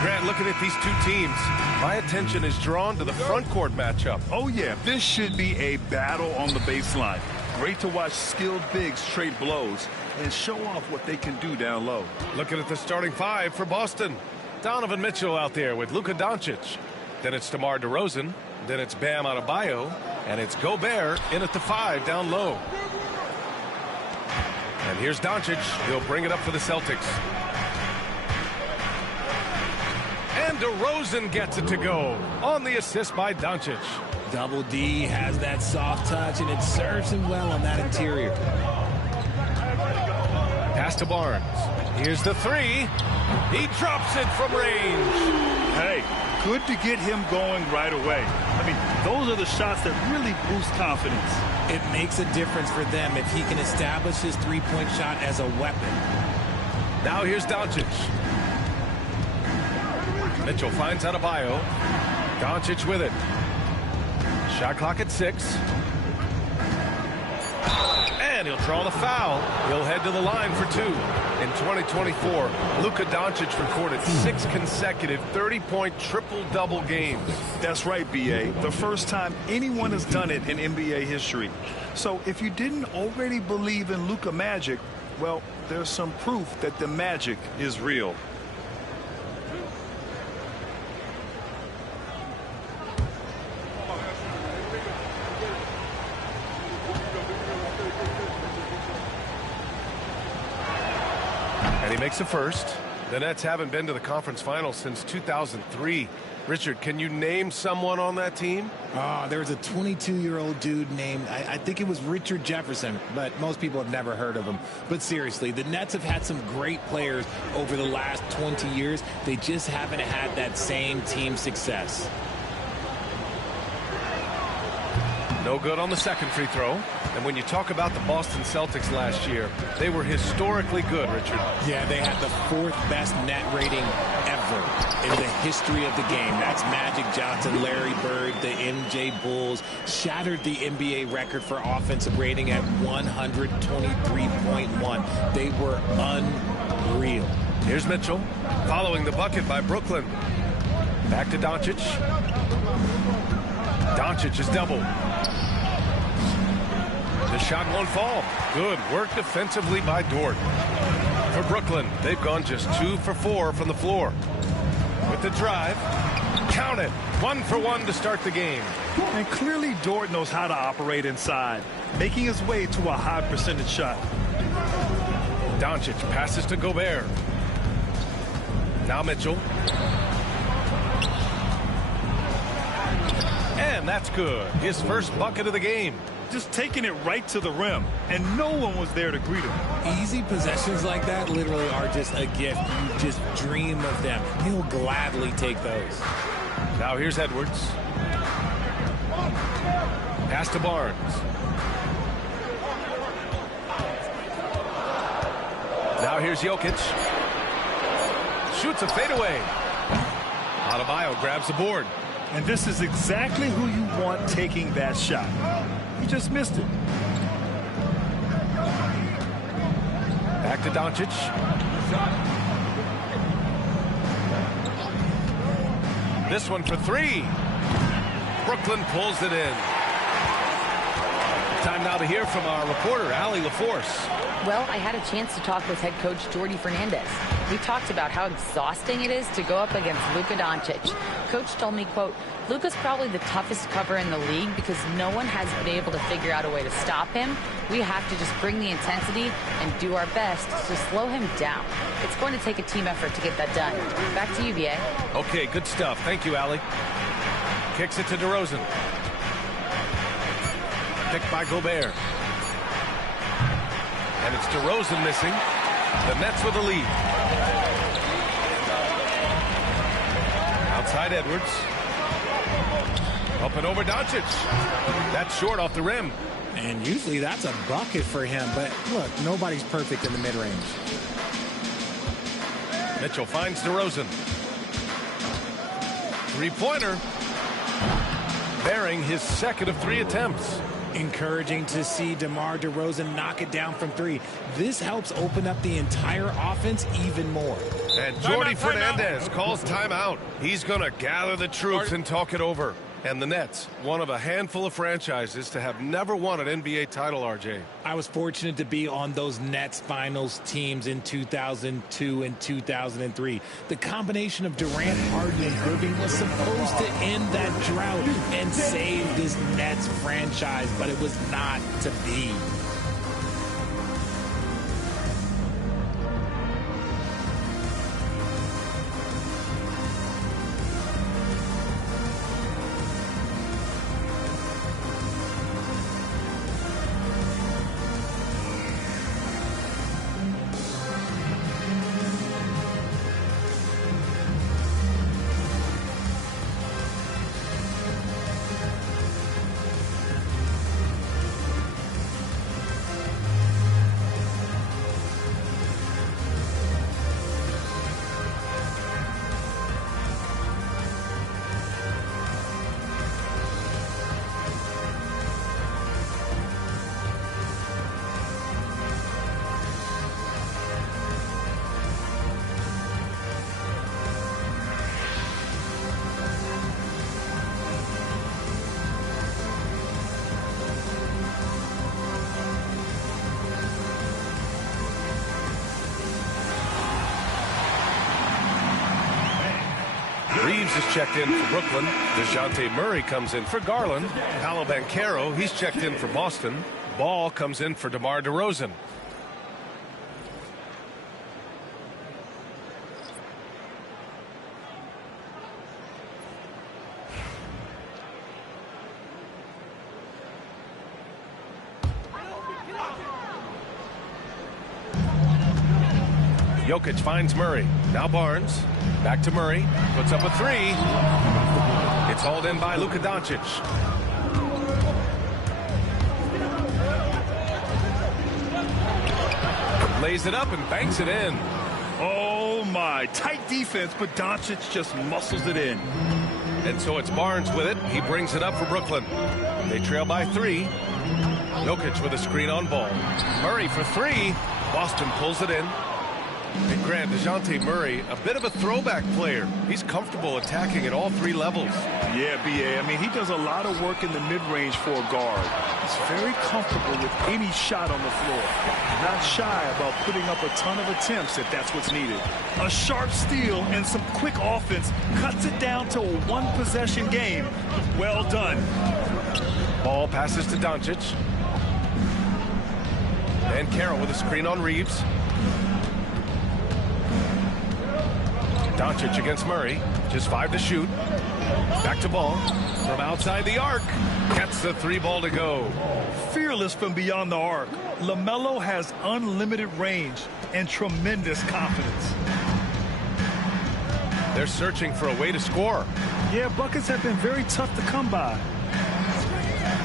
Grant, looking at these two teams, my attention is drawn to the front court matchup. Oh, yeah, this should be a battle on the baseline. Great to watch skilled bigs trade blows and show off what they can do down low. Looking at the starting five for Boston. Donovan Mitchell out there with Luka Doncic. Then it's DeMar DeRozan. Then it's Bam Adebayo. And it's Gobert in at the 5 down low. And here's Doncic. He'll bring it up for the Celtics. And DeRozan gets it to go on the assist by Doncic. Double D has that soft touch, and it serves him well on that interior. Pass to Barnes. Here's the 3. He drops it from range. Hey, good to get him going right away. I mean, those are the shots that really boost confidence. It makes a difference for them if he can establish his three-point shot as a weapon. Now here's Doncic. Mitchell finds Adebayo. Doncic with it. Shot clock at 6. And he'll draw the foul. He'll head to the line for 2. In 2024, Luka Doncic recorded 6 consecutive 30-point triple-double games. That's right, B.A. The first time anyone has done it in NBA history. So if you didn't already believe in Luka magic, well, there's some proof that the magic is real. And he makes a first. The Nets haven't been to the conference finals since 2003. Richard, can you name someone on that team? There was a 22-year-old dude named, I think it was Richard Jefferson, but most people have never heard of him. But seriously, the Nets have had some great players over the last 20 years. They just haven't had that same team success. No good on the second free throw. And when you talk about the Boston Celtics last year, they were historically good, Richard. Yeah, they had the 4th best net rating ever in the history of the game. That's Magic Johnson, Larry Bird, the MJ Bulls. Shattered the NBA record for offensive rating at 123.1. They were unreal. Here's Mitchell, following the bucket by Brooklyn. Back to Doncic. Doncic is doubled. The shot won't fall. Good work defensively by Dort. For Brooklyn, they've gone just 2 for 4 from the floor. With the drive, count it. 1 for 1 to start the game. And clearly Dort knows how to operate inside, making his way to a high percentage shot. Doncic passes to Gobert. Now Mitchell. And that's good. His first bucket of the game. Just taking it right to the rim, and no one was there to greet him. Easy possessions like that literally are just a gift. You just dream of them. He'll gladly take those. Now here's Edwards. Pass to Barnes. Now here's Jokic. Shoots a fadeaway. Adebayo grabs the board. And this is exactly who you want taking that shot. He just missed it. Back to Doncic. This one for 3. Brooklyn pulls it in. Time now to hear from our reporter, Allie LaForce. Well, I had a chance to talk with head coach Jordi Fernandez. We talked about how exhausting it is to go up against Luka Doncic. Coach told me, quote, Luka's probably the toughest cover in the league because no one has been able to figure out a way to stop him. We have to just bring the intensity and do our best to slow him down. It's going to take a team effort to get that done. Back to you, B.A. Okay, good stuff. Thank you, Allie. Kicks it to DeRozan. Picked by Gobert. And it's DeRozan missing. The Nets with the lead. Outside Edwards. Up and over Doncic. That's short off the rim. And usually that's a bucket for him. But look, nobody's perfect in the mid-range. Mitchell finds DeRozan. Three-pointer. Bearing his second of 3 attempts. Encouraging to see DeMar DeRozan knock it down from 3. This helps open up the entire offense even more. And Jordy Fernandez calls timeout. He's going to gather the troops and talk it over. And the Nets, one of a handful of franchises to have never won an NBA title, RJ. I was fortunate to be on those Nets finals teams in 2002 and 2003. The combination of Durant, Harden, and Irving was supposed to end that drought and save this Nets franchise, but it was not to be. Reeves is checked in for Brooklyn. DeJounte Murray comes in for Garland. Paolo Banchero, he's checked in for Boston. Ball comes in for DeMar DeRozan. Jokic finds Murray. Now Barnes. Back to Murray. Puts up a three. It's hauled in by Luka Doncic. Lays it up and banks it in. Oh, my. Tight defense, but Doncic just muscles it in. And so it's Barnes with it. He brings it up for Brooklyn. They trail by 3. Jokic with a screen on Ball. Murray for 3. Boston pulls it in. And Grant, DeJounte Murray, a bit of a throwback player. He's comfortable attacking at all 3 levels. Yeah, B.A. I mean, he does a lot of work in the mid-range for a guard. He's very comfortable with any shot on the floor. Not shy about putting up a ton of attempts if that's what's needed. A sharp steal and some quick offense cuts it down to a one-possession game. Well done. Ball passes to Doncic. And Carroll with a screen on Reeves. Doncic against Murray. Just 5 to shoot. Back to Ball. From outside the arc. Gets the 3 ball to go. Fearless from beyond the arc. LaMelo has unlimited range and tremendous confidence. They're searching for a way to score. Yeah, buckets have been very tough to come by.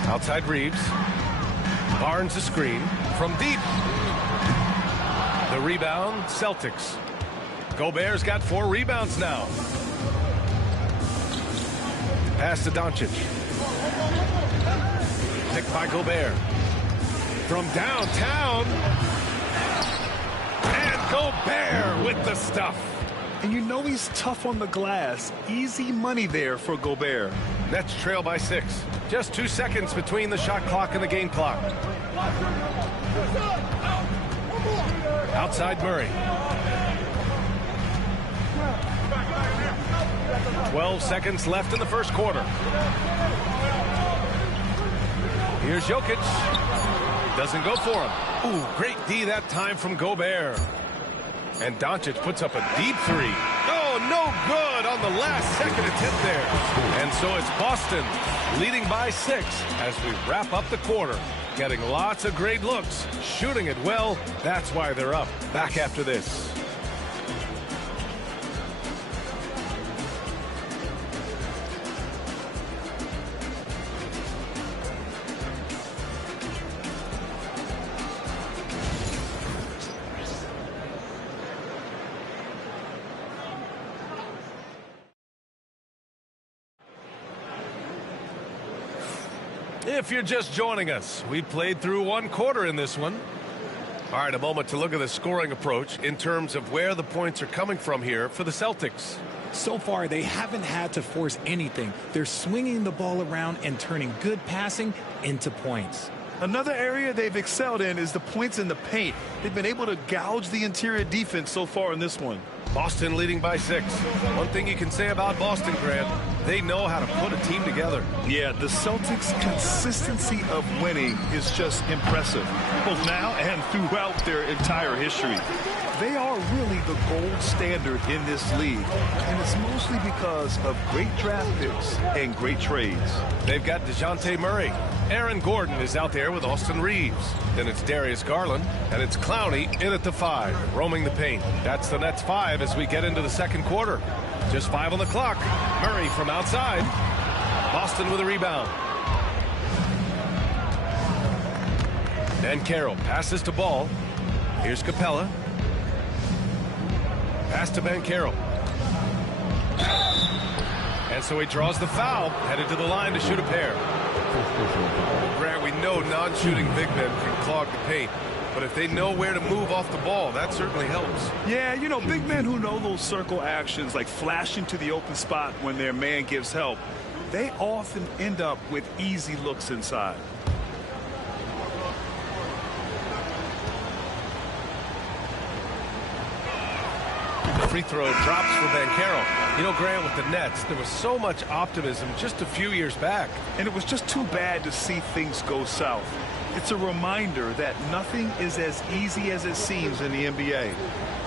Outside Reeves. Barnes the screen. From deep. The rebound, Celtics. Gobert's got 4 rebounds now. Pass to Doncic. Picked by Gobert. From downtown. And Gobert with the stuff. And you know he's tough on the glass. Easy money there for Gobert. Nets trail by 6. Just 2 seconds between the shot clock and the game clock. Outside Murray. 12 seconds left in the first quarter. Here's Jokic. Doesn't go for him. Ooh, great D that time from Gobert. And Doncic puts up a deep 3. Oh, no good on the last second attempt there. And so it's Boston leading by 6 as we wrap up the quarter. Getting lots of great looks, shooting it well. That's why they're up. Back after this. If you're just joining us, we played through 1 quarter in this one. All right, a moment to look at the scoring approach in terms of where the points are coming from here for the Celtics. So far, they haven't had to force anything. They're swinging the ball around and turning good passing into points. Another area they've excelled in is the points in the paint. They've been able to gouge the interior defense so far in this one. Boston leading by 6. One thing you can say about Boston, Grant, they know how to put a team together. Yeah, the Celtics' consistency of winning is just impressive, both now and throughout their entire history. They are really the gold standard in this league, and it's mostly because of great draft picks and great trades. They've got DeJounte Murray. Aaron Gordon is out there with Austin Reeves. Then it's Darius Garland, and it's Clowney in at the 5, roaming the paint. That's the Nets 5 as we get into the second quarter. Just 5 on the clock. Murray from outside. Boston with a rebound. And Carroll passes to Ball. Here's Capella. Pass to Banchero. And so he draws the foul, headed to the line to shoot a pair. Grant, we know non-shooting big men can clog the paint, but if they know where to move off the ball, that certainly helps. Yeah, you know, big men who know those circle actions, like flashing to the open spot when their man gives help, they often end up with easy looks inside. Free throw drops for Banchero. You know, Grant, with the Nets, there was so much optimism just a few years back. And it was just too bad to see things go south. It's a reminder that nothing is as easy as it seems in the NBA.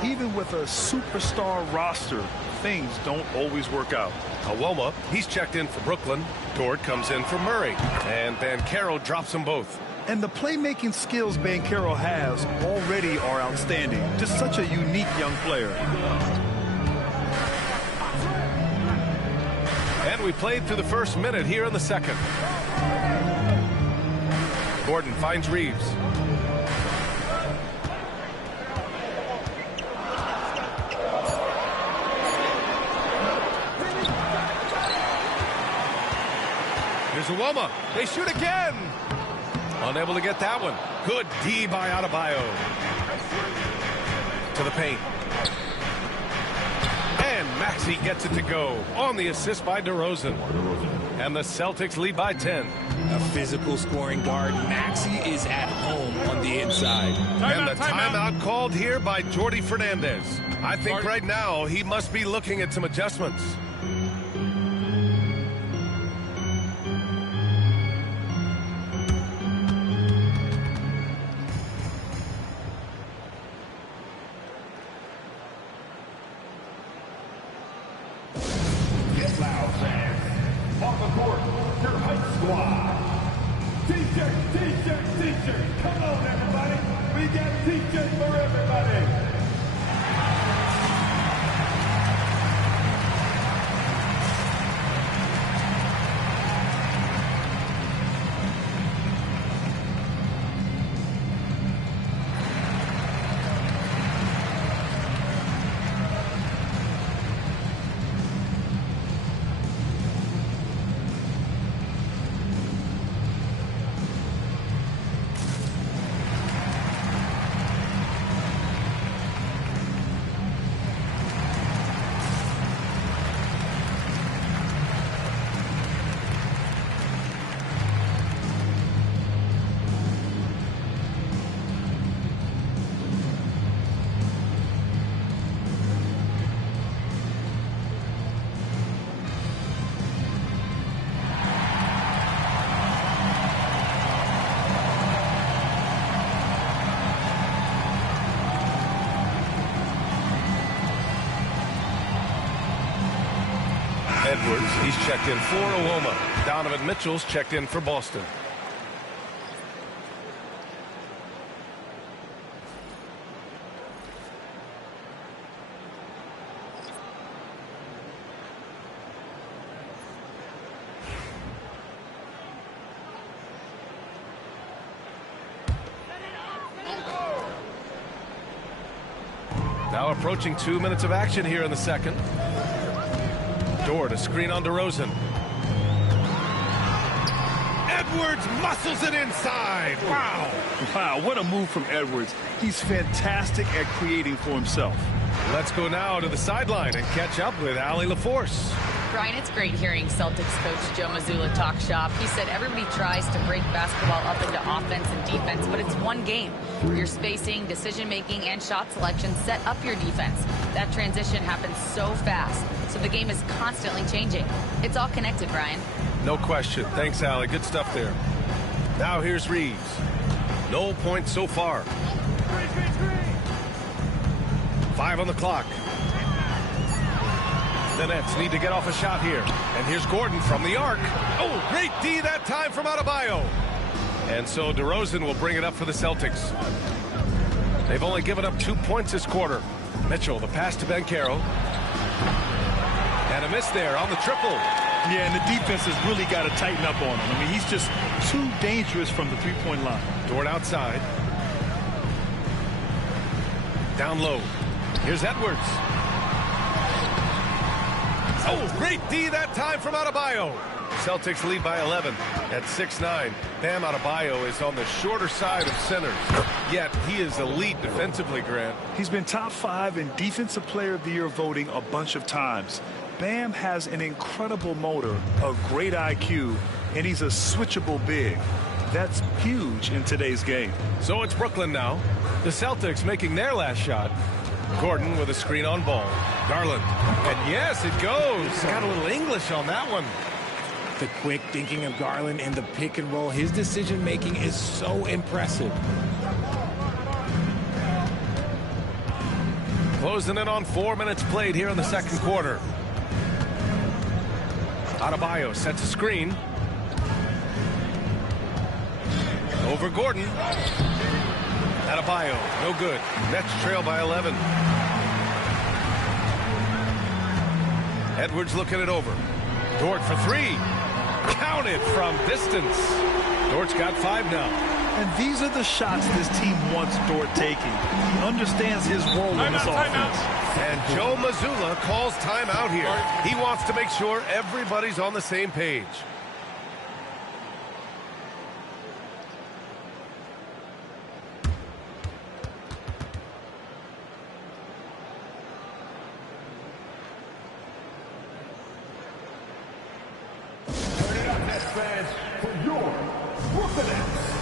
Even with a superstar roster, things don't always work out. Awoma, he's checked in for Brooklyn. Dort comes in for Murray. And Banchero drops them both. And the playmaking skills Banchero has already are outstanding. Just such a unique young player. And we played through the first minute here in the second. Gordon finds Reeves. Here's Awoma. They shoot again. Unable to get that one. Good D by Adebayo. To the paint. And Maxey gets it to go on the assist by DeRozan. And the Celtics lead by 10. A physical scoring guard. Maxey is at home on the inside. And the timeout called here by Jordi Fernandez. I think right now he must be looking at some adjustments. Come on, everybody. We got t-shirts for everybody. Edwards, he's checked in for Awoma. Donovan Mitchell's checked in for Boston. Now approaching 2 minutes of action here in the second. Dort, a screen on DeRozan. And Edwards muscles it inside. Wow. Wow, what a move from Edwards. He's fantastic at creating for himself. Let's go now to the sideline and catch up with Allie LaForce. Brian, it's great hearing Celtics coach Joe Mazzulla talk shop. He said everybody tries to break basketball up into offense and defense, but it's one game. Your spacing, decision-making, and shot selection set up your defense. That transition happens so fast, so the game is constantly changing. It's all connected, Brian. No question. Thanks, Allie. Good stuff there. Now here's Reeves. No points so far. 5 on the clock. The Nets need to get off a shot here. And here's Gordon from the arc. Oh, great D that time from Adebayo. And so DeRozan will bring it up for the Celtics. They've only given up 2 points this quarter. Mitchell, the pass to Banchero. And a miss there on the triple. Yeah, and the defense has really got to tighten up on him. I mean, he's just too dangerous from the three-point line. Dort outside. Down low. Here's Edwards. Oh, great D that time from Adebayo. Celtics lead by 11 at 6'9". Bam Adebayo is on the shorter side of centers. Yet he is elite defensively, Grant. He's been top 5 in Defensive Player of the Year voting a bunch of times. Bam has an incredible motor, a great IQ, and he's a switchable big. That's huge in today's game. So it's Brooklyn now. The Celtics making their last shot. Gordon with a screen on ball. Garland. And yes, it goes. Got a little English on that one. The quick thinking of Garland in the pick and roll. His decision making is so impressive. Closing in on 4 minutes played here in the second quarter. Adebayo sets a screen. Over Gordon. Adebayo, no good. Nets trail by 11. Edwards looking it over. Dort for 3. Counted from distance. Dort's got 5 now. And these are the shots this team wants Dort taking. He understands his role in this offense. And Joe Mazzulla calls timeout here. He wants to make sure everybody's on the same page. Fans for your Brooklyn Nets.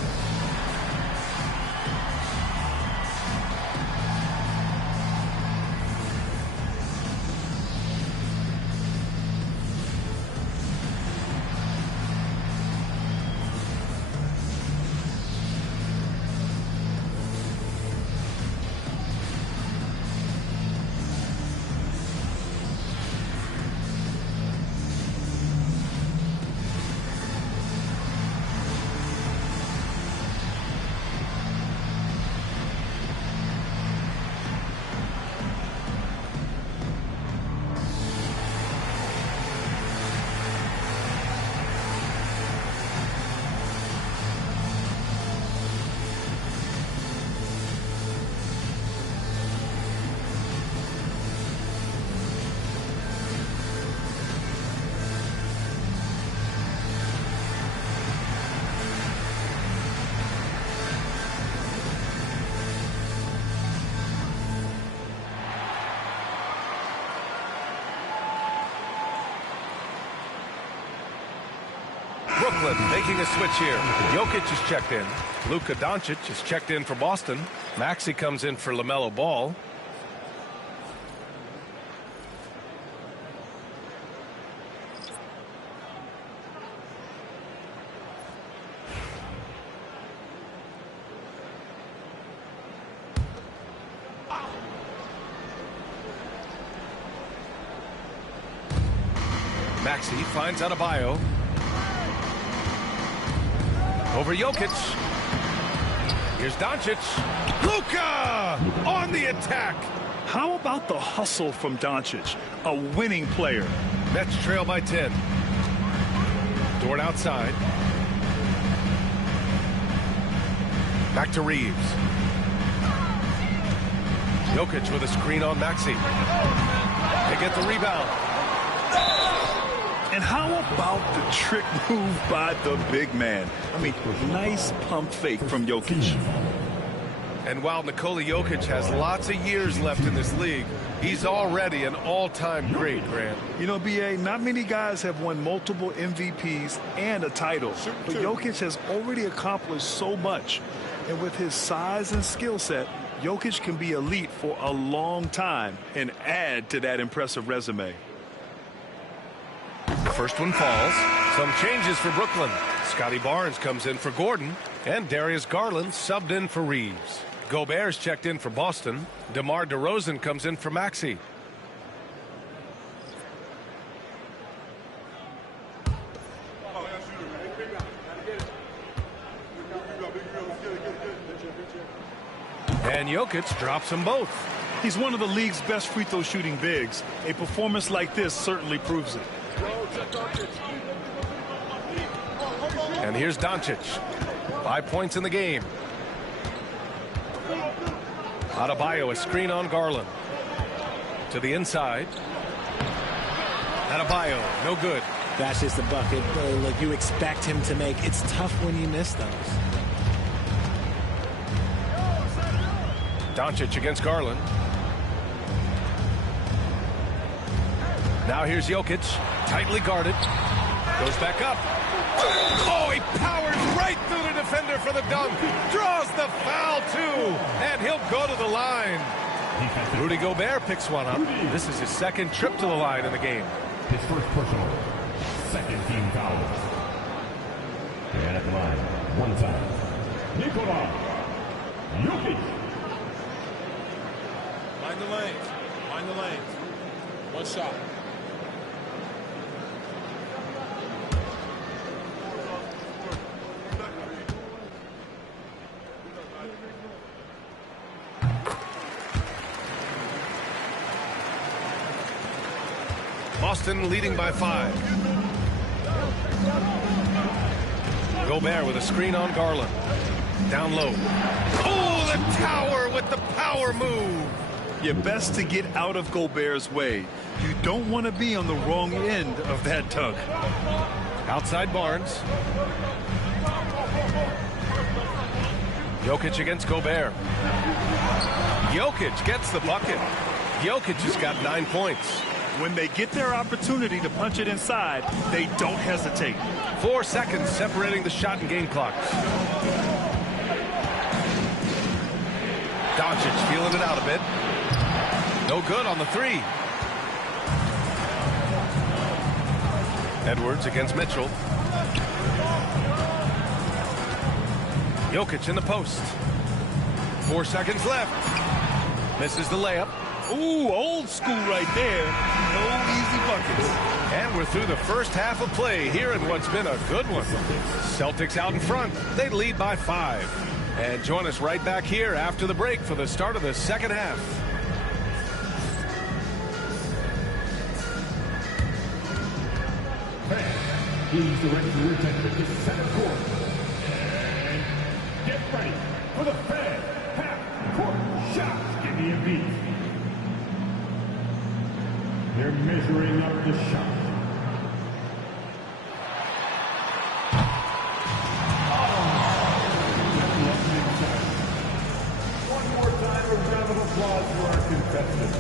Brooklyn making a switch here. Jokic is checked in. Luka Doncic is checked in for Boston. Maxey comes in for LaMelo Ball. Maxey finds Adebayo. Over Jokic. Here's Doncic. Luka on the attack. How about the hustle from Doncic? A winning player. Nets trail by 10. Dort outside. Back to Reeves. Jokic with a screen on Maxey. They get the rebound. And how about the trick move by the big man? I mean, nice pump fake from Jokic. And while Nikola Jokic has lots of years left in this league, he's already an all-time great, Grant. You know, B.A., not many guys have won multiple MVPs and a title. But Jokic has already accomplished so much. And with his size and skill set, Jokic can be elite for a long time and add to that impressive resume. The first one falls. Some changes for Brooklyn. Scotty Barnes comes in for Gordon, and Darius Garland subbed in for Reeves. Gobert's checked in for Boston. DeMar DeRozan comes in for Maxey. And Jokic drops them both. He's one of the league's best free throw shooting bigs. A performance like this certainly proves it. And here's Doncic. 5 points in the game. Adebayo, a screen on Garland. To the inside. Adebayo, no good. That's just a bucket like you expect him to make. It's tough when you miss those. Doncic against Garland. Now here's Jokic, tightly guarded. Goes back up. Oh, he powers right through the defender for the dunk. Draws the foul, too. And he'll go to the line. Rudy Gobert picks one up. This is his second trip to the line in the game. His first personal. Second team foul. And at the line, one time. Nikola Jokic. Mind the lanes. Mind the lanes. One shot. Boston leading by 5. Gobert with a screen on Garland. Down low. Oh, the tower with the power move. You're best to get out of Gobert's way. You don't want to be on the wrong end of that dunk. Outside Barnes. Jokic against Gobert. Jokic gets the bucket. Jokic has got 9 points. When they get their opportunity to punch it inside, they don't hesitate. 4 seconds separating the shot and game clocks. Doncic feeling it out a bit. No good on the 3. Edwards against Mitchell. Jokic in the post. 4 seconds left. Misses the layup. Ooh, old school right there. No easy buckets. And we're through the first half of play here in what's been a good one. Celtics out in front. They lead by 5. And join us right back here after the break for the start of the second half. Please direct your attention to center court. And get ready for the fan half-court shots. Give me a beat. They're measuring up the shot. One more time, a round of applause for our contestants.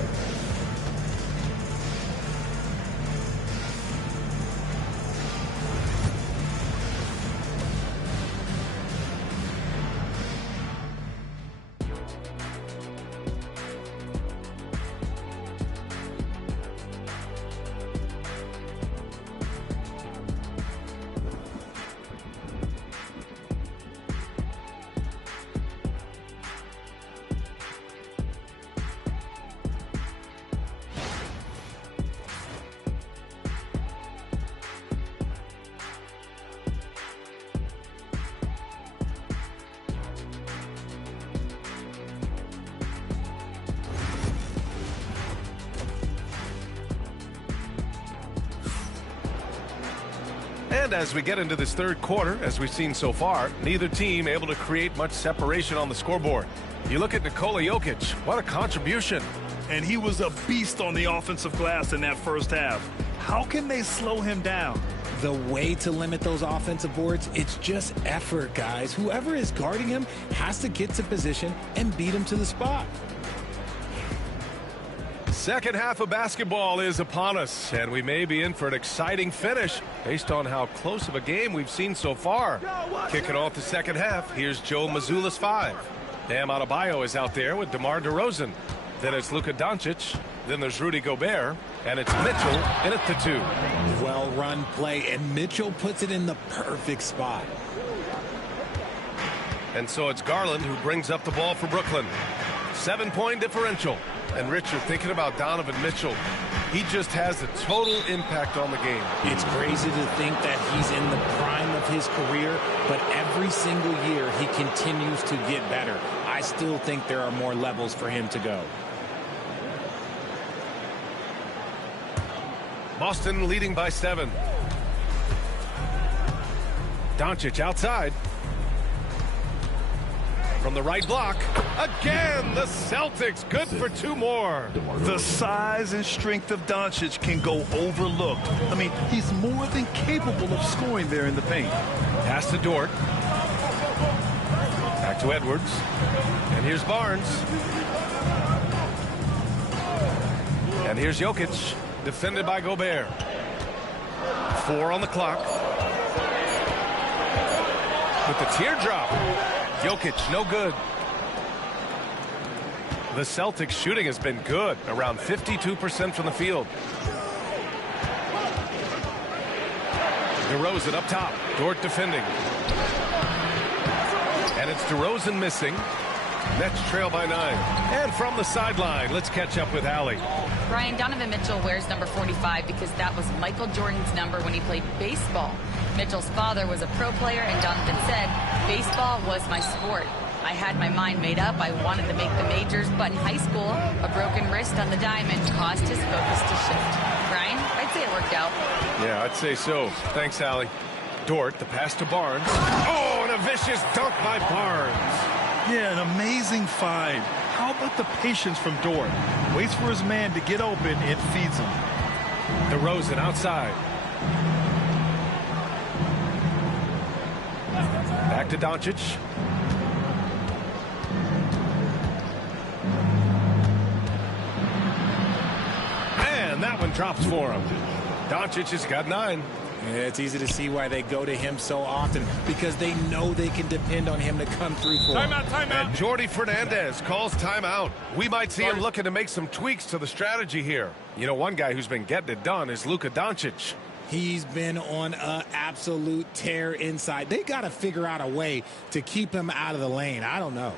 And as we get into this third quarter, as we've seen so far, neither team able to create much separation on the scoreboard. You look at Nikola Jokic, what a contribution. And he was a beast on the offensive glass in that first half. How can they slow him down? The way to limit those offensive boards, it's just effort, guys. Whoever is guarding him has to get to position and beat him to the spot. Second half of basketball is upon us, and we may be in for an exciting finish based on how close of a game we've seen so far. Kicking off the second half, here's Joe Mazzulla's 5. Bam Adebayo is out there with DeMar DeRozan. Then it's Luka Doncic. Then there's Rudy Gobert. And it's Mitchell in at the 2. Well-run play, and Mitchell puts it in the perfect spot. And so it's Garland who brings up the ball for Brooklyn. 7-point differential. And Richard, thinking about Donovan Mitchell, he just has a total impact on the game. It's crazy to think that he's in the prime of his career, but every single year he continues to get better. I still think there are more levels for him to go. Boston leading by 7. Doncic outside. From the right block. Again, the Celtics good for 2 more. The size and strength of Doncic can go overlooked. I mean, he's more than capable of scoring there in the paint. Pass to Dort. Back to Edwards. And here's Barnes. And here's Jokic. Defended by Gobert. 4 on the clock. With the teardrop. Jokic, no good. The Celtics shooting has been good. Around 52% from the field. DeRozan up top. Dort defending. And it's DeRozan missing. Nets trail by 9. And from the sideline, let's catch up with Allie. Brian, Donovan Mitchell wears number 45 because that was Michael Jordan's number when he played baseball. Mitchell's father was a pro player, and Donovan said, baseball was my sport. I had my mind made up. I wanted to make the majors, but in high school, a broken wrist on the diamond caused his focus to shift. Brian, I'd say it worked out. Yeah, I'd say so. Thanks, Allie. Dort, the pass to Barnes. Oh, and a vicious dunk by Barnes. Yeah, an amazing find. How about the patience from Dort? Waits for his man to get open and feeds him. DeRozan outside. Back to Doncic. And that one drops for him. Doncic has got 9. Yeah, it's easy to see why they go to him so often, because they know they can depend on him to come through for them. Timeout. And Jordi Fernandez calls timeout. We might see him looking to make some tweaks to the strategy here. You know, one guy who's been getting it done is Luka Doncic. He's been on an absolute tear inside. They got to figure out a way to keep him out of the lane. I don't know.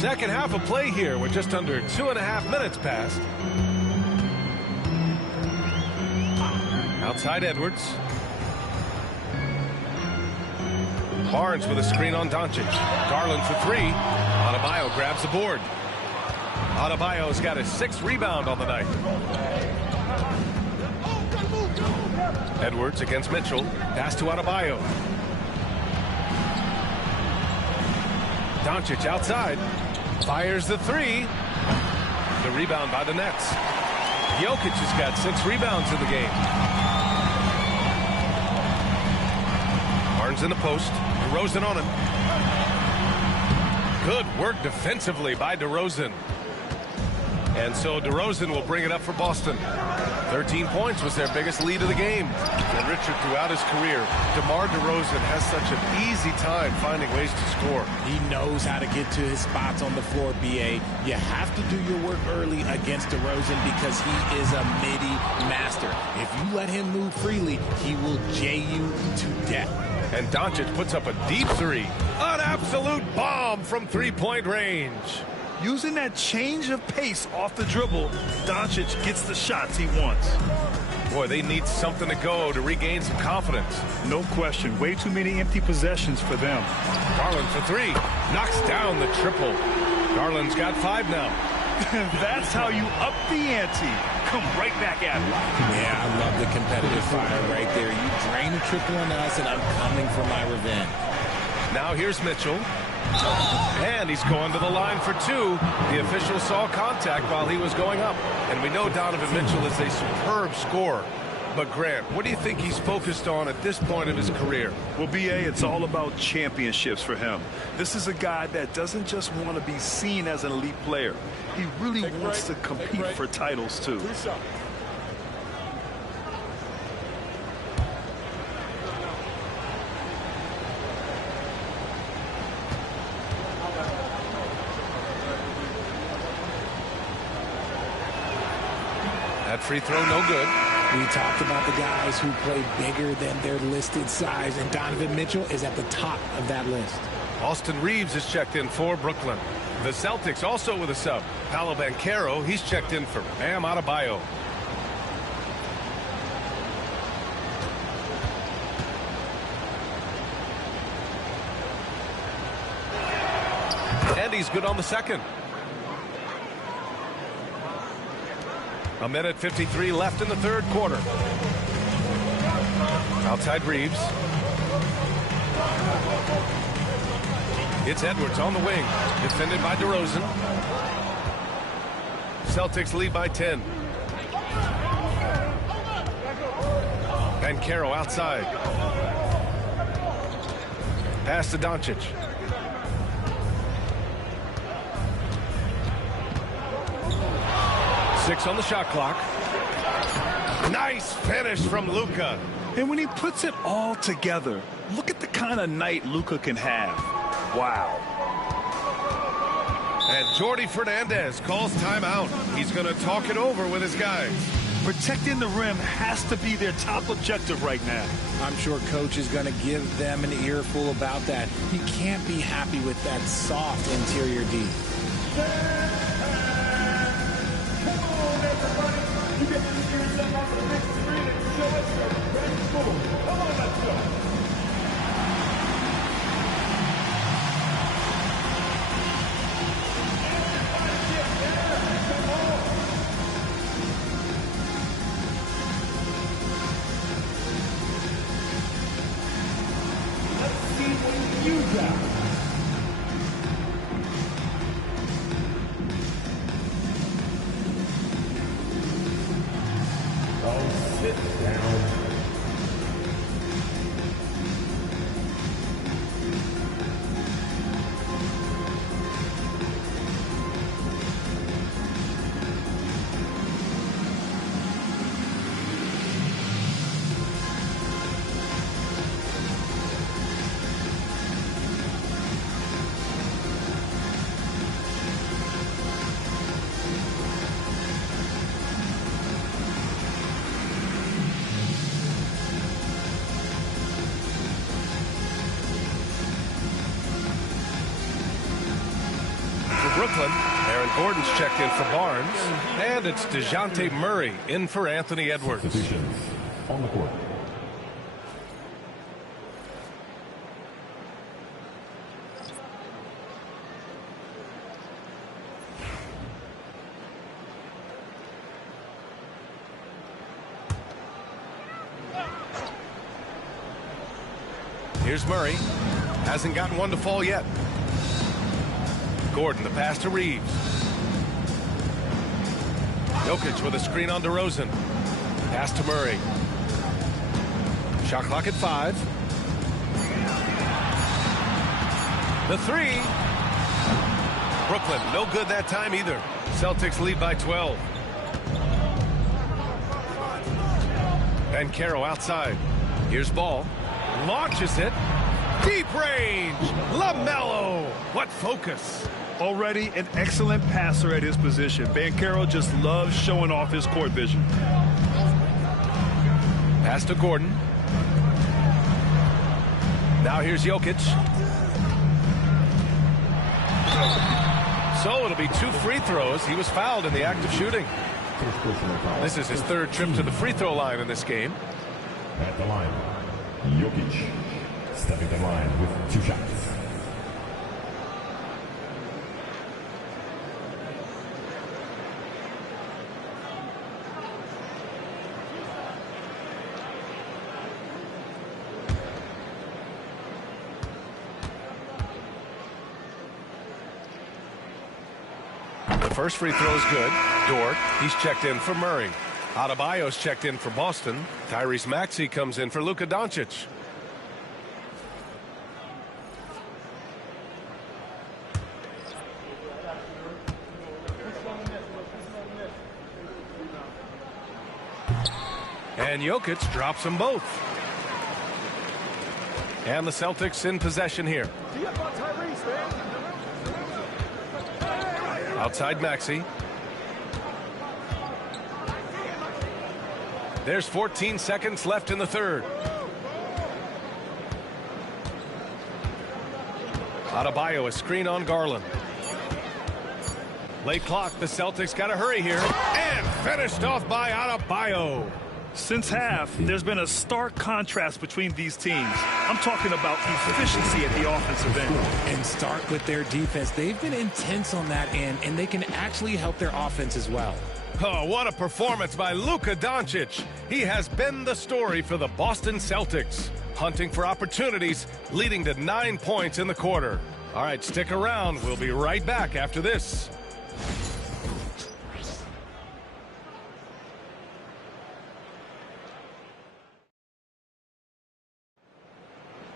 Second half of play here with just under 2.5 minutes passed. Outside Edwards. Barnes with a screen on Doncic. Garland for three. Adebayo grabs the board. Adebayo's got his 6th rebound on the night. Edwards against Mitchell. Pass to Adebayo. Doncic outside. Fires the three. The rebound by the Nets. Jokic has got 6 rebounds in the game. Barnes in the post. DeRozan on him. Good work defensively by DeRozan. And so DeRozan will bring it up for Boston. 13 points was their biggest lead of the game. And Richard, throughout his career, DeMar DeRozan has such an easy time finding ways to score. He knows how to get to his spots on the floor, B.A. You have to do your work early against DeRozan because he is a midi master. If you let him move freely, he will J you to death. And Doncic puts up a deep three. An absolute bomb from three-point range. Using that change of pace off the dribble, Doncic gets the shots he wants. Boy, they need something to go to regain some confidence. No question. Way too many empty possessions for them. Garland for three. Knocks down the triple. Garland's got 5 now. That's how you up the ante. Come right back at it. Yeah, I love the competitive fire right there. You drain a triple on us, and I'm coming for my revenge. Now here's Mitchell. And he's going to the line for 2. The official saw contact while he was going up. And we know Donovan Mitchell is a superb scorer. But Grant, what do you think he's focused on at this point of his career? Well, B.A., it's all about championships for him. This is a guy that doesn't just want to be seen as an elite player. He really wants to compete for titles, too. That free throw no good. We talked about the guys who play bigger than their listed size, and Donovan Mitchell is at the top of that list. Austin Reeves is checked in for Brooklyn. The Celtics also with a sub. Paolo Banchero, he's checked in for Bam Adebayo. And he's good on the second. A minute 53 left in the third quarter. Outside Reeves. It's Edwards on the wing. Defended by DeRozan. Celtics lead by 10. Banchero outside. Pass to Doncic. Six on the shot clock. Nice finish from Luka. And when he puts it all together, look at the kind of night Luka can have. Wow. And Jordi Fernandez calls timeout. He's going to talk it over with his guys. Protecting the rim has to be their top objective right now. I'm sure Coach is going to give them an earful about that. You can't be happy with that soft interior D. You get to see yourself on the big screen and show us your best move. Come on, let's go. Everybody get there. Come on. Let's see what you got. Sit down. Brooklyn, Aaron Gordon's checked in for Barnes, and it's DeJounte Murray in for Anthony Edwards. Positions on the court. Here's Murray. Hasn't gotten one to fall yet. Gordon, the pass to Reeves. Jokic with a screen on DeRozan. Pass to Murray. Shot clock at 5. The 3. Brooklyn, no good that time either. Celtics lead by 12. Banchero outside. Here's Ball. Launches it. Deep range. LaMelo. What focus. Already an excellent passer at his position. Banchero just loves showing off his court vision. Pass to Gordon. Now here's Jokic. So it'll be 2 free throws. He was fouled in the act of shooting. This is his 3rd trip to the free throw line in this game. At the line, Jokic stepping the line with 2 shots. The first free throw is good. Dort, he's checked in for Murray. Adebayo's checked in for Boston. Tyrese Maxey comes in for Luka Doncic. And Jokic drops them both. And the Celtics in possession here. Outside Maxey. There's 14 seconds left in the 3rd. Adebayo, a screen on Garland. Late clock, the Celtics got to hurry here. And finished off by Adebayo. Since half, there's been a stark contrast between these teams. I'm talking about efficiency at the offensive end. And start with their defense. They've been intense on that end, and they can actually help their offense as well. Oh, what a performance by Luka Doncic. He has been the story for the Boston Celtics. Hunting for opportunities, leading to 9 points in the quarter. All right, stick around. We'll be right back after this.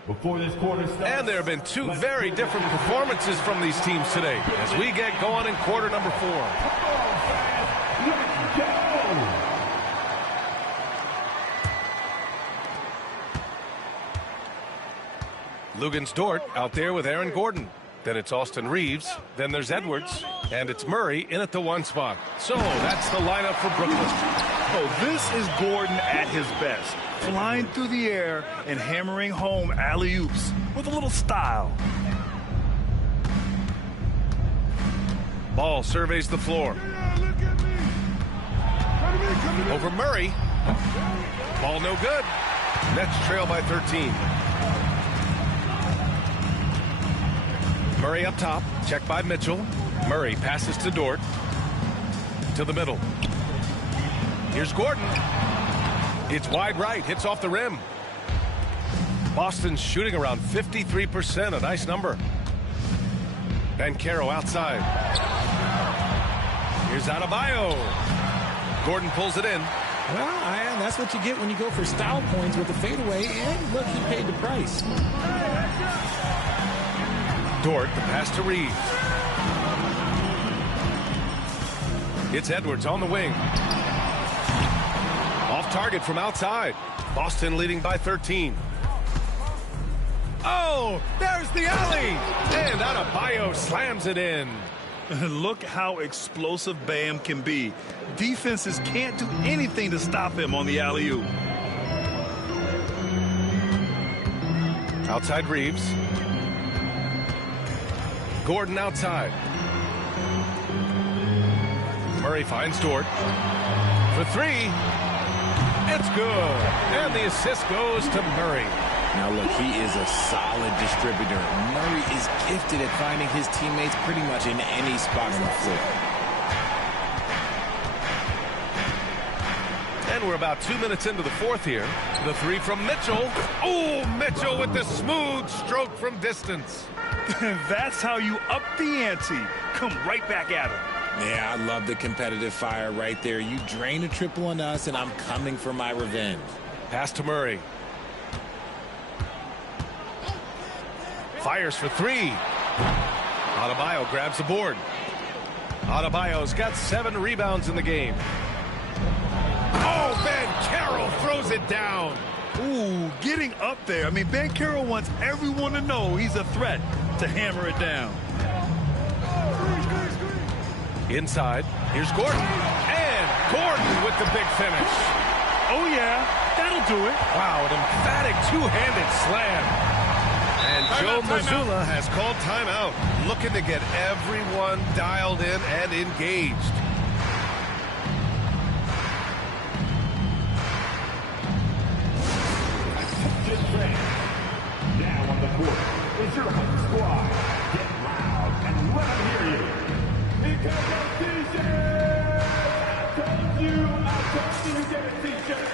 Before this quarter starts, And there have been 2 very different performances from these teams today as we get going in quarter number 4. let's go! Lugens Dort out there with Aaron Gordon. Then it's Austin Reeves. Then there's Edwards. And it's Murray in at the 1 spot. So that's the lineup for Brooklyn. Oh, this is Gordon at his best. Flying through the air and hammering home alley-oops with a little style. Ball surveys the floor. Over Murray. Ball no good. Nets trail by 13. Murray up top. Checked by Mitchell. Murray passes to Dort. To the middle. Here's Gordon. It's wide right. Hits off the rim. Boston's shooting around 53%. A nice number. Banchero outside. Here's Adebayo. Gordon pulls it in. Well, that's what you get when you go for style points with the fadeaway. And look, he paid the price. Dort, the pass to Reeves. It's Edwards on the wing. Off target from outside. Boston leading by 13. Oh, there's the alley. And Adebayo slams it in. Look how explosive Bam can be. Defenses can't do anything to stop him on the alley-oop. Outside Reeves. Gordon outside. Murray finds Dort. For 3. It's good. And the assist goes to Murray. Now, look, he is a solid distributor. Murray is gifted at finding his teammates pretty much in any spot on the floor. And again, we're about 2 minutes into the fourth here. The three from Mitchell. Oh, Mitchell with the smooth stroke from distance. That's how you up the ante. Come right back at him. Yeah, I love the competitive fire right there. You drain a triple on us, and I'm coming for my revenge. Pass to Murray. Fires for three. Adebayo grabs the board. Adebayo's got 7 rebounds in the game. Oh, Ben Carroll throws it down. Ooh, getting up there. I mean, Ben Carroll wants everyone to know he's a threat to hammer it down. Inside, here's Gordon. And Gordon with the big finish. Oh, yeah, that'll do it. Wow, an emphatic two-handed slam. And Joe Mazzulla has called timeout, looking to get everyone dialed in and engaged. Now on the court is your home squad. Get loud and let them hear you. Because of t-shirts! I told you get a t-shirt.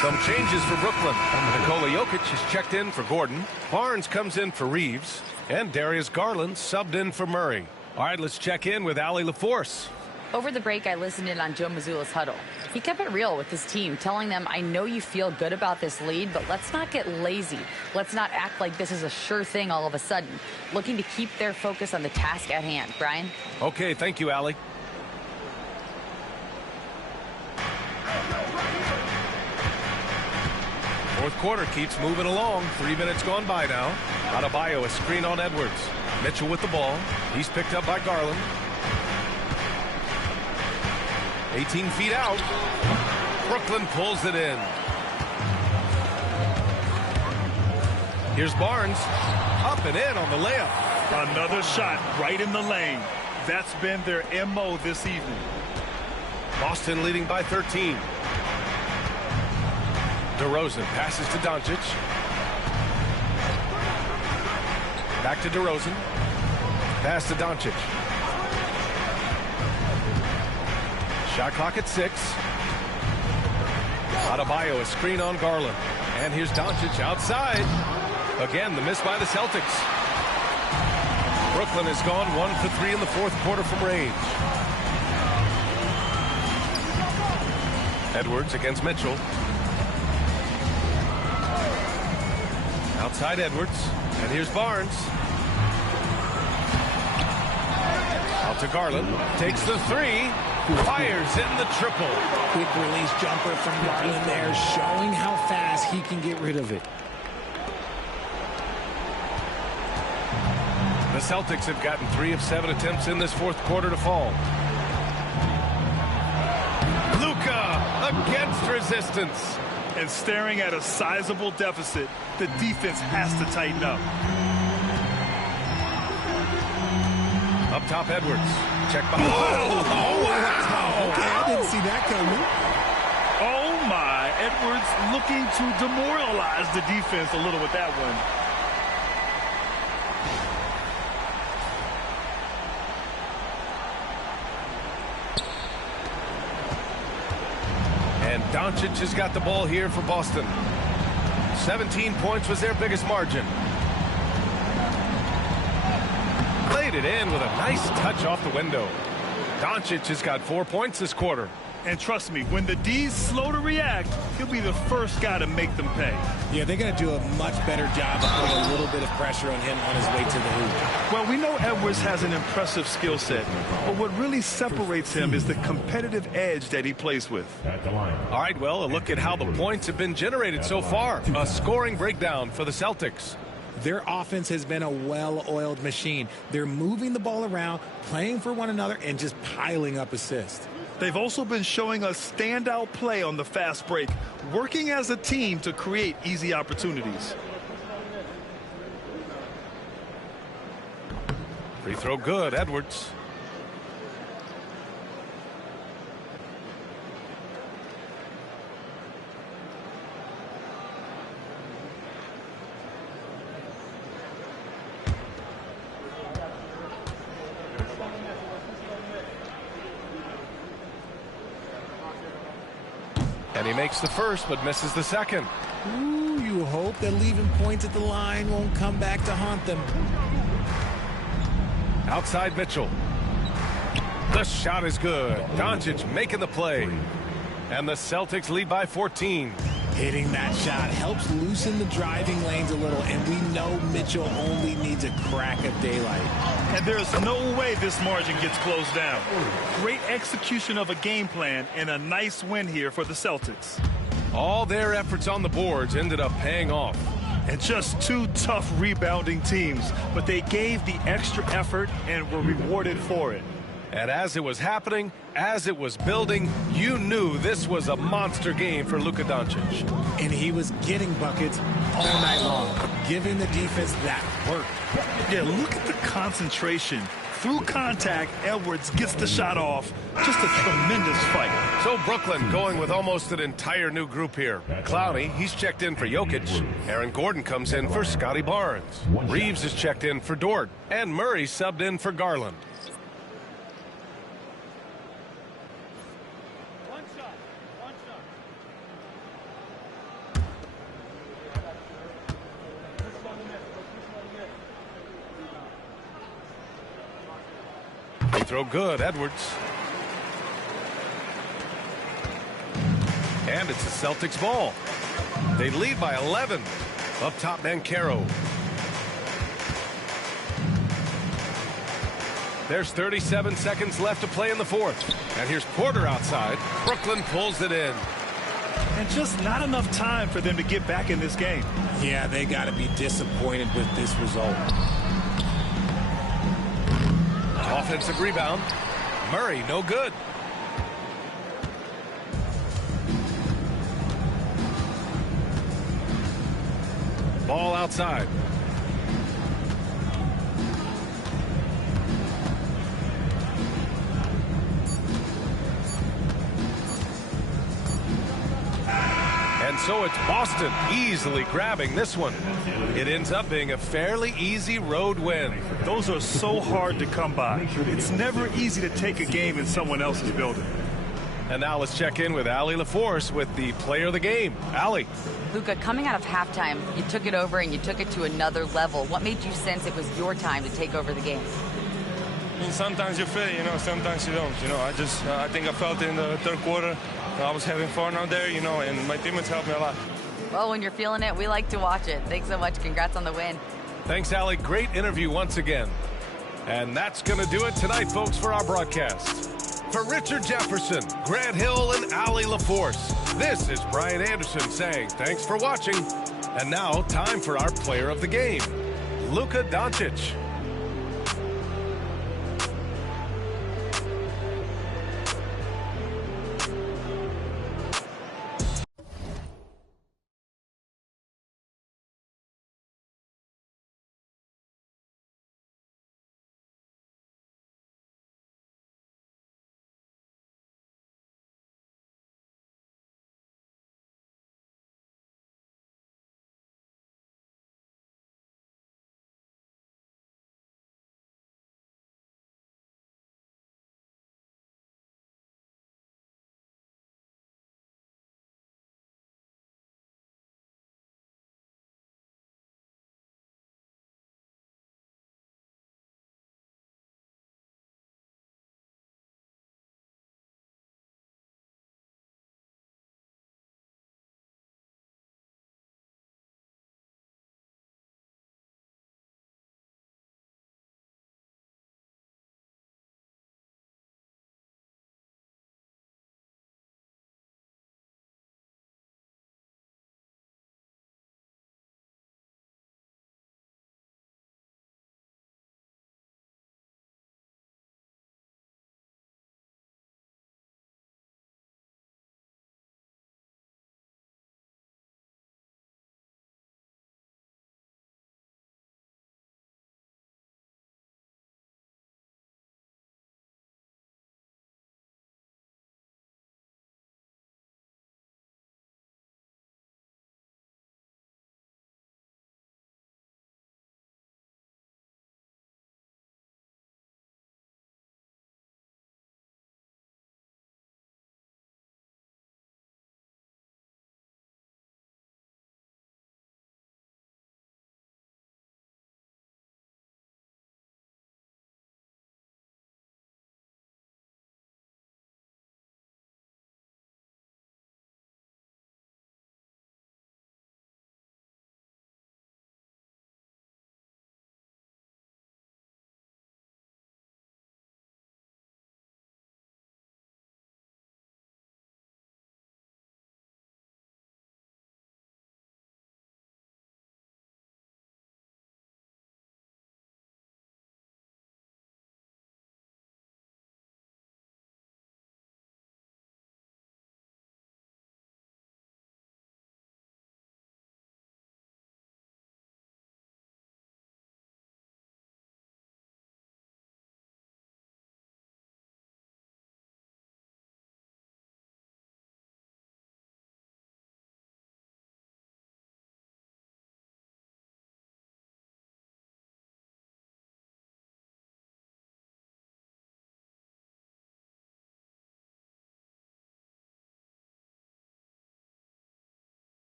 Some changes for Brooklyn. Nikola Jokic is checked in for Gordon. Barnes comes in for Reeves. And Darius Garland subbed in for Murray. All right, let's check in with Allie LaForce. Over the break, I listened in on Joe Mazzulla's huddle. He kept it real with his team, telling them, I know you feel good about this lead, but let's not get lazy. Let's not act like this is a sure thing all of a sudden. Looking to keep their focus on the task at hand. Brian? Okay, thank you, Allie. Fourth quarter keeps moving along. 3 minutes gone by now. Adebayo, a screen on Edwards. Mitchell with the ball. He's picked up by Garland. 18 feet out. Brooklyn pulls it in. Here's Barnes. Up and in on the layup. Another shot right in the lane. That's been their MO this evening. Boston leading by 13. DeRozan passes to Doncic. Back to DeRozan. Pass to Doncic. Shot clock at 6. Adebayo, a screen on Garland. And here's Doncic outside. Again, the miss by the Celtics. Brooklyn has gone 1 for 3 in the fourth quarter from range. Edwards against Mitchell. Outside Edwards. And here's Barnes. Out to Garland. Takes the three. Fires in the triple. Quick release jumper from Garland there, showing how fast he can get rid of it. The Celtics have gotten 3 of 7 attempts in this fourth quarter to fall. Luka against resistance. And staring at a sizable deficit, the defense has to tighten up. Up top, Edwards. Check by. Oh, wow. Okay, I didn't see that coming. Oh, my. Edwards looking to demoralize the defense a little with that one. And Doncic has got the ball here for Boston. 17 points was their biggest margin. Played it in with a nice touch off the window. Doncic has got 4 points this quarter. And trust me, when the D's slow to react, he'll be the first guy to make them pay. Yeah, they're going to do a much better job of putting a little bit of pressure on him on his way to the hoop. Well, we know Edwards has an impressive skill set, but what really separates him is the competitive edge that he plays with. At the line. All right, well, a look at how the points have been generated so far. A scoring breakdown for the Celtics. Their offense has been a well-oiled machine. They're moving the ball around, playing for one another, and just piling up assists. They've also been showing us standout play on the fast break, working as a team to create easy opportunities. Free throw good, Edwards. And he makes the first, but misses the second. Ooh, you hope that leaving points at the line won't come back to haunt them. Outside Mitchell. The shot is good. Doncic making the play. And the Celtics lead by 14. Hitting that shot helps loosen the driving lanes a little, and we know Mitchell only needs a crack of daylight. And there's no way this margin gets closed down. Great execution of a game plan and a nice win here for the Celtics. All their efforts on the boards ended up paying off. And just two tough rebounding teams, but they gave the extra effort and were rewarded for it. And as it was happening, as it was building, you knew this was a monster game for Luka Doncic. And he was getting buckets all night long, giving the defense that work. Yeah, look at the concentration. Through contact, Edwards gets the shot off. Just a tremendous fight. So Brooklyn going with almost an entire new group here. Clowney, he's checked in for Jokic. Aaron Gordon comes in for Scotty Barnes. Reeves is checked in for Dort. And Murray subbed in for Garland. Throw good, Edwards. And it's the Celtics ball. They lead by 11. Up top, Banchero. There's 37 seconds left to play in the fourth. And here's Porter outside. Brooklyn pulls it in. And just not enough time for them to get back in this game. Yeah, they got to be disappointed with this result. Offensive rebound. Murray, no good. Ball outside. And so it's Boston easily grabbing this one. It ends up being a fairly easy road win. Those are so hard to come by. It's never easy to take a game in someone else's building. And now let's check in with Allie LaForce with the player of the game. Allie. Luka, coming out of halftime, you took it over and you took it to another level. What made you sense it was your time to take over the game? I mean, sometimes you feel it, sometimes you don't. I think I felt it in the third quarter. I was having fun out there, and my teammates helped me a lot. Well, when you're feeling it, we like to watch it. Thanks so much. Congrats on the win. Thanks, Allie. Great interview once again. And that's going to do it tonight, folks, for our broadcast. For Richard Jefferson, Grant Hill, and Allie LaForce, this is Brian Anderson saying thanks for watching. And now, time for our player of the game, Luka Doncic.